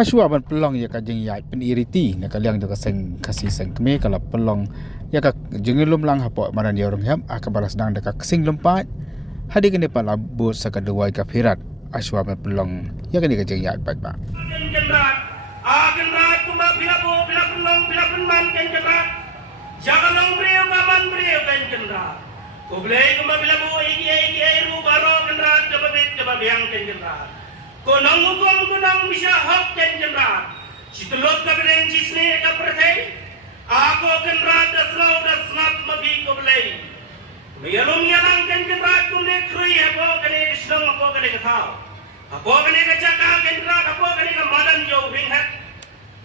Haswa ban pelong ya ka jeng yai pen iriti na kaliang de seng kasih seng keme kala pelong ya ka jeng lum lang hapo maran ya orang ham akabalas dang de ka sing lompat hadi kene pala bot sakadawai ka firat aswa ban pelong ya kene ka jeng yai pat ba Agenrat kuma bila pelong bila penman kenjrat jangan long brio kaman brio kenjrat kublai kuma bila iki ru baro kenjrat coba biang kenjrat konang hukum konang bisa hak kenjrat situlok ka bereng cisne ka perthai ako kenjrat dasnat magi kublai mayalong yalang kenjrat kumne krui hapo kane islang hapo kane kathau hapo kane kacaka kenjrat hapo kane ka madan jo ringhat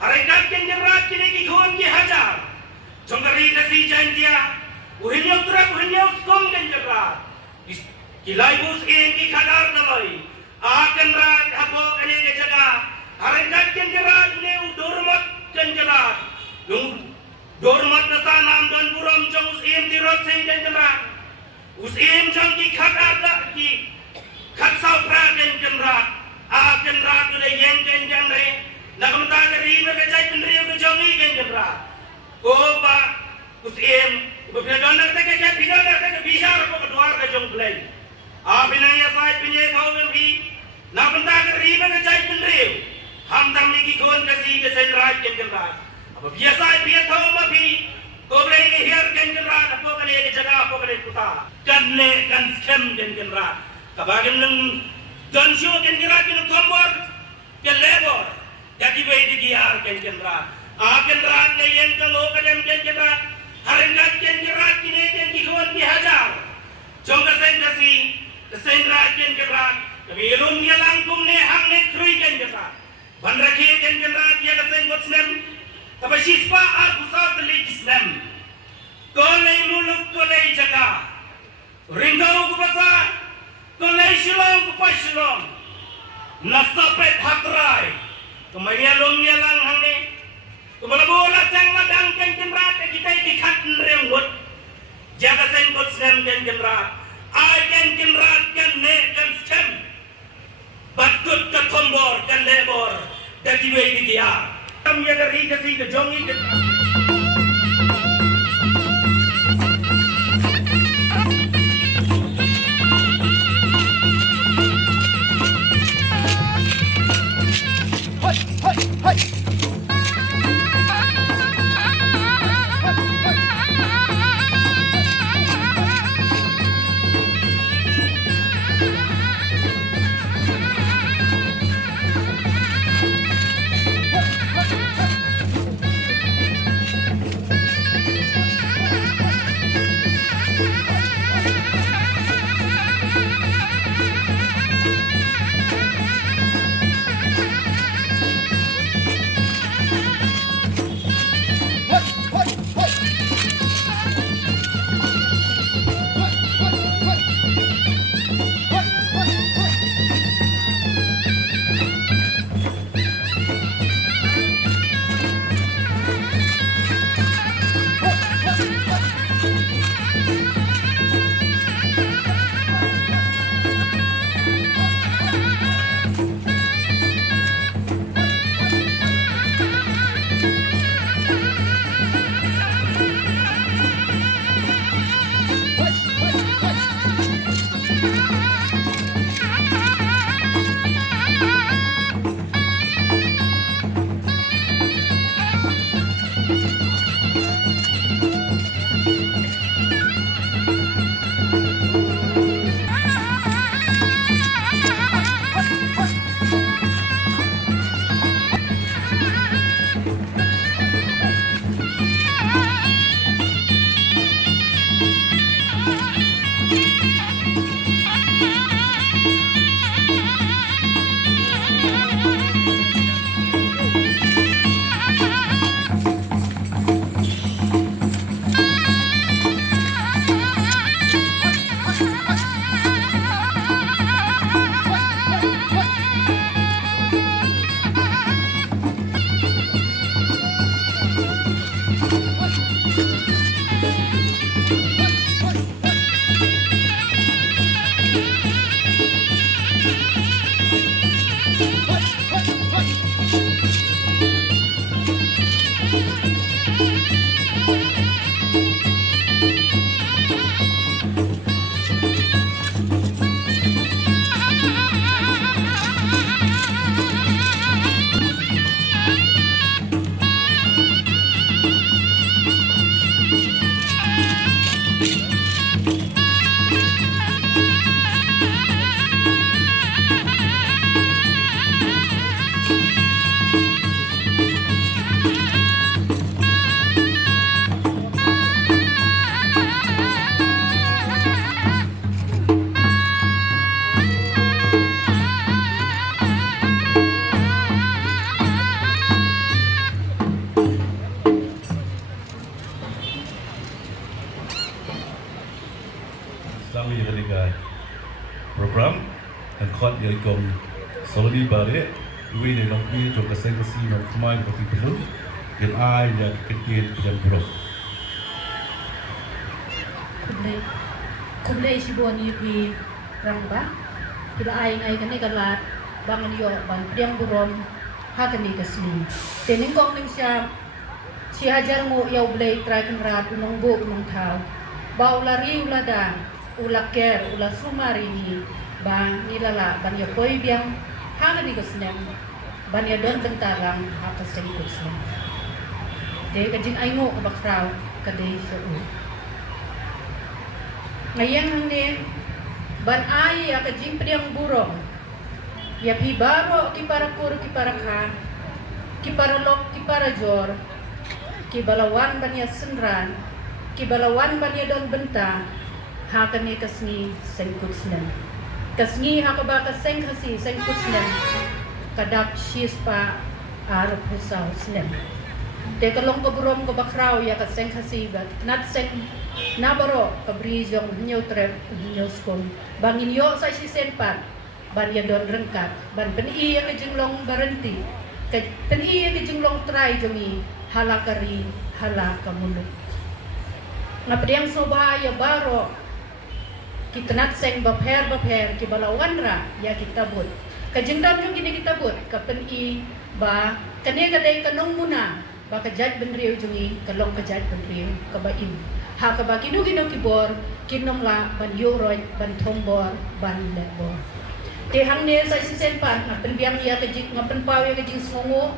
harekat kenjrat kine ki khon ki hajar jongari kasi jantia uhinyok trak uhinyok kom kenjrat kilai bus ki khadar namai kenjrat hapo kane kacaka harekat kenjrat ne udormat kenjrat dung dormat nasa nam dan buram jong usim tirot sing kenjrat usim jong ki khadar ki khatsau pra kenjrat kenjrat udah yang kenjrat nakamta kari magajay pendriyo ke jongi kenjra ko ba usim bepedonor te ke bidonor te bihar ko kedwar ke jong play binaya sai pinye thau bi nakamta kari magajay pendriyo ham tamni ki kon kasi ke senraj kenjra ab biasa biya thau ma bi ko play ke hiar kenjra ko kale ke jaga ko kale puta kanne kan schem kenjra kabagin nang gansyo kenjra kin thombor ke lebor jadi bayi diar kenjra kenjra ne yen kalo kadem kenjra harengat kenjra kine ken dikon di hajar jongga sen raj kenjra kami elum ya langkum ne hang ne krui kenjra ban rakhe kenjra dia sen botsnem tapi sispa argusa beli islam kolai muluk kolai jaga ringau kubasa kolai shilong kupashilong nasapet hatrai kemayalong yalang hangni kumala bola sang ladang kenjrat kita dikat rewot jaga sen bot sem kenjrat ai kenjrat kan ne kan scam batut ka tombor kan lebor dadi we dia kam ya dari kasi ke jongi Selamat hari program dan khot yang kom Saudi bare we ne long pi jong ka sen ka si no khmai ko ti pelun gen ai ya ketin dan bro Kublai si buan yupi rangba kila ay kani kalat bangan yo ban priang burom hakani kasli tening kong ning si hajar mo yaw blay try kan rat unong bu unong thaw ba ulari ulada ulaker ula sumari ni ba nilala ban yo koy biang hakani kasnem ban yo don bentarang hakaseng kusem de kajing ay mo bakraw kadai sa ngayang ni ban ay akajing priang burong ya pi baro ki para kur ki para kha ki para lok ki para jor ki balawan ban ya senran ki balawan ban ya don benta ha kani kasni sengkutsnen kasni ha ka ba ka seng khasi sengkutsnen kadap shis pa ar pusau snen te kalong ko burom ko bakraw ya ka seng khasi bat nat seng nabaro kabri jong nyo trep nyo skon bangin yo sa si senpat ban ya don rengkat ban pen iya ke jinglong baranti ke pen iya ke jinglong try jomi halakari halakamulut ngapriang soba ya baro kita nat seng bapher ki balawan ra ya kita but ke jingdam jong gini kita but ka pen i ba kane kadai kanong muna ba ka jad benriu jongi kalong ka jad benriu ka baim ha ka ba kinu kibor kinong la ban yoroy ban tombor ban lebor te hang ne sa sisen pan na pen biang ya kejik ngapen paw ya kejing songo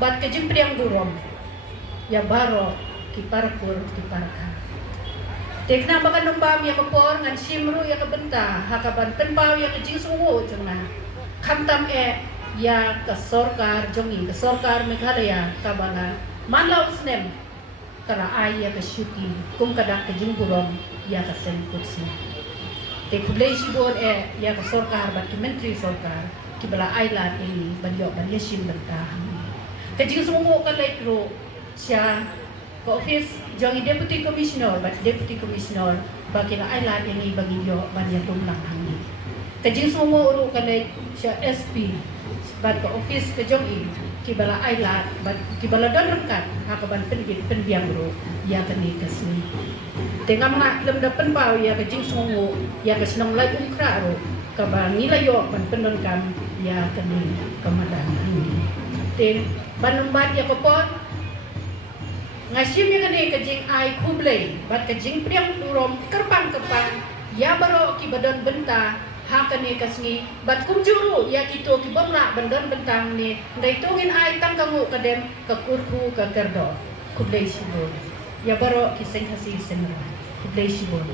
bat kejing priang burom ya baro ki parkur ki parka te kna ba kanong bam ya kapor ngan simru ya kabenta ha ka ban pen paw ya kejing songo jongna khamtam ya ka sorkar jongi ka sorkar meghalaya kabala manlaw snem kala ay ya kasyuti kung kadak kajing burom ya kasen kutsi te kublay si bon ya ka sorkar bat ki menteri sorkar ki bala island ini banyo ban yesin bertahan kajing sumo ka lekro siya ka office jongi deputy commissioner bat deputy commissioner ba ki la island ini bagyo ban ya tumlang hangi kajing sumo uro ka lek siya SP bat ka office ka jongi kibala ailat bat kibala don rengkat hakaban penbiang ro ya kani kasni tengam na lem da penpau ya kajing songo ya kasnong lai umkra ro kabangi layo ban pendon kam ya kani kamadan ini ten banumbat ya kopon ngasim ya kani kajing ai kublai bat kajing priang urom kerpang ya baro kibadon benta hakani kasni bat kumjuru ya kito kibamla bandon bentang ni ndai tungin ai tangkangu kadem ka kurku ka gardo kublai shibon ya baro kiseng hasi senra kublai shibon